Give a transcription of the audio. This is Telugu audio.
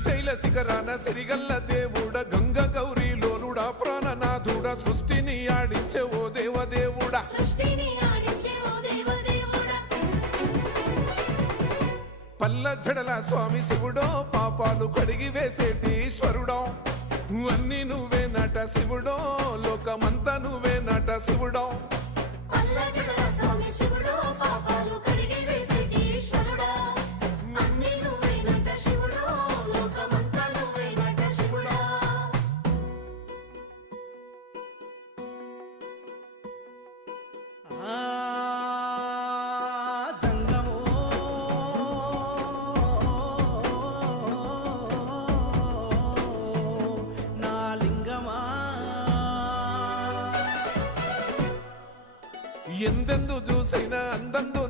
శ్రీశైల శిఖరాన సిరిగల్ల దేవుడ గంగ గౌరీ లోలుడా ప్రాణనాథుడ సృష్టిని ఆడించే ఓ దేవదేవుడా పల్ల జడల స్వామి శివుడో పాపాలు కడిగి వేసేటి ఈశ్వరుడో అన్ని నువ్వే నట శివుడో లోకమంతా నువ్వే నట శివుడో ఎందెందు చూసైనా అందందు